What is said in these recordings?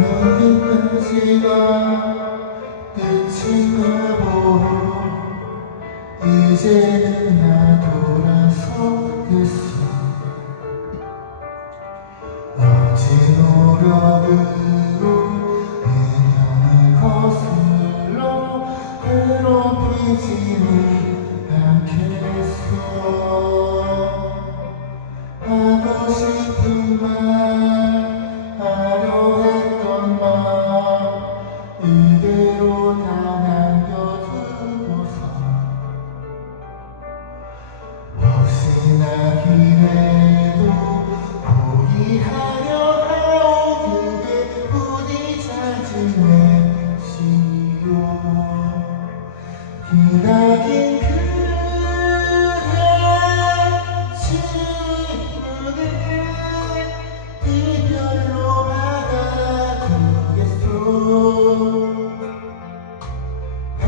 여기까지가 끝인가 보여 이제 나 돌아서겠어. 어찌 노력을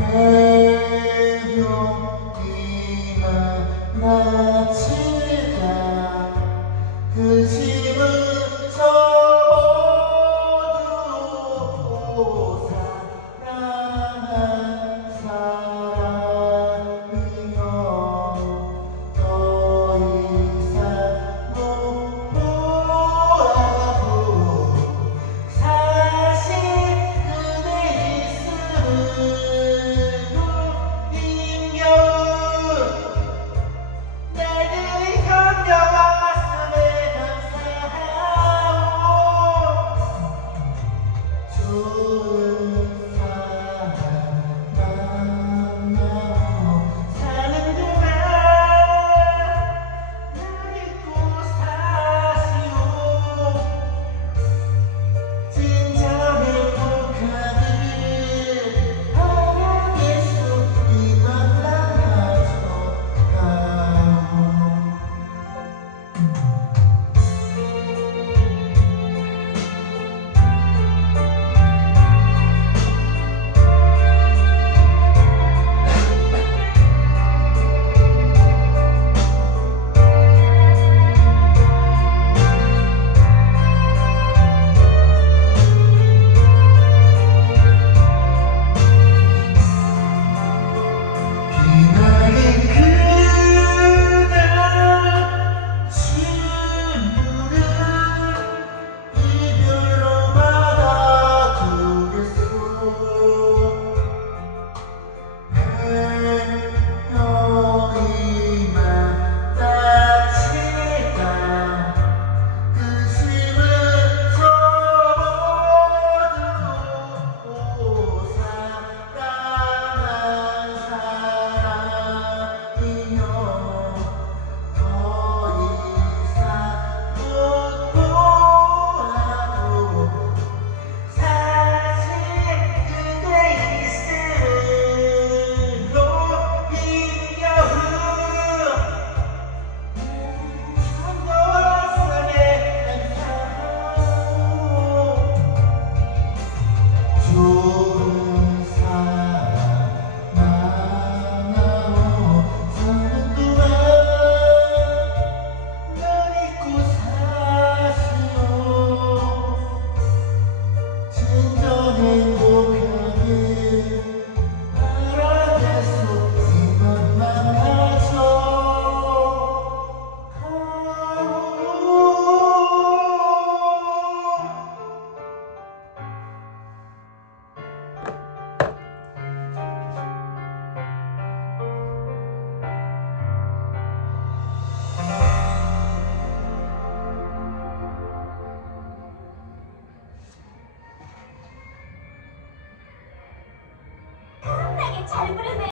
Amen.